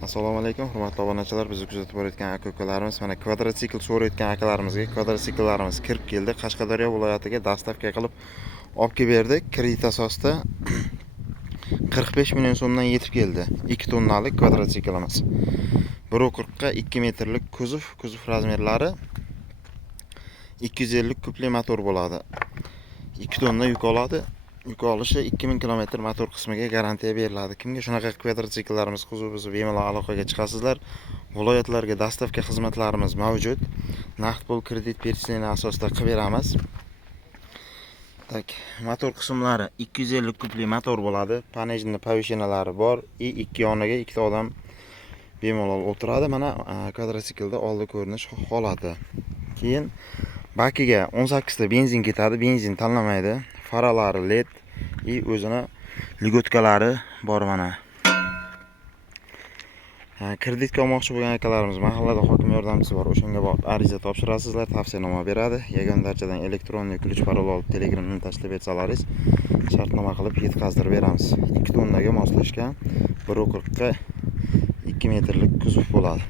Assalomu alaykum, hurmatli obunachilar. Bizni kuzatib borayotgan aka-ukalarimiz, mana kvadrotsikl so'rayotgan akalarimizga kvadrotsiklarimiz kirib keldi. Qashqadaryo viloyatiga dastavka qilib olib kelib berdik. Kredit asosida 45 million so'mdan yetib keldi. 2 tonnalik kvadrotsiklimiz. 1.40 ga 2 metrlik kuzov razmerlari 250 kubli motor bo'ladi. 2 tonna yuk oladi. Yuk olishi 2000 km motor qismiga garantiya beriladi. Kimga shunaqa kvadrotsiklarimiz qiziq bo'lsa, bemalol aloqaga chiqasizlar. Viloyatlarga dastavka xizmatlarimiz mavjud. Naqd pul kredit persiyani asosida qilib beramiz. Tak, motor qismlari 250 kubli motor bo'ladi. Panejni povishinalari bor. 2 yoniga 2 ta odam bemalol o'tiradi. Mana kvadrotsiklda oldi ko'rinish holati. Keyin bakiga 18 ta benzin ketadi. Benzin tanlamaydi. Faralari LED o'zini ligotkalari bor mana. Kreditga olmoqchi bo'lgan akalarimiz mahallada hokim yordamchisi bor. O'shanga borib ariza topshirasizlar, tavsiyanoma beradi. Yagona darajadan elektron ключ parol olib Telegramdan tashlab etsalaringiz, shartnoma qilib yetkazdirib beramiz. 2 tonnaga moslashgan 1.40 ga 2 metrlik kuzov bo'ladi.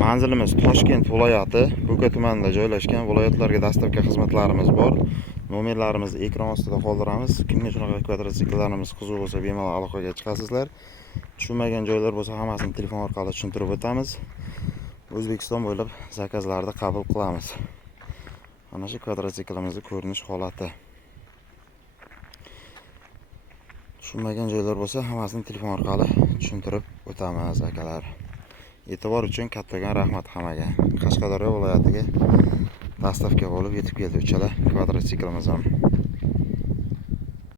Manzilimiz Toshkent viloyati, Bo'ka tumanida joylashgan. Viloyatlarga dastavka xizmatlarimiz bor. Nomerlarimizni ekran ostida qoldiramiz. Kimga shunaqa kvadrotsiklarimiz qiziq bo'lsa, bemalol aloqaga chiqasizlar. Tushunmagan joylar bo'lsa, hammasini telefon orqali tushuntirib o'tamiz. O'zbekiston bo'ylab zakazlarni qabul qilamiz. Mana shu kvadrotsiklimizning ko'rinish holati. Tushunmagan joylar bo'lsa, hammasini telefon orqali tushuntirib o'tamiz akalar. E'tibor uchun kattakon rahmat hammaga. Qashqadaryo viloyatiga dastavka bo'lib yetib keldi uchala kvadrotsiklimiz ham.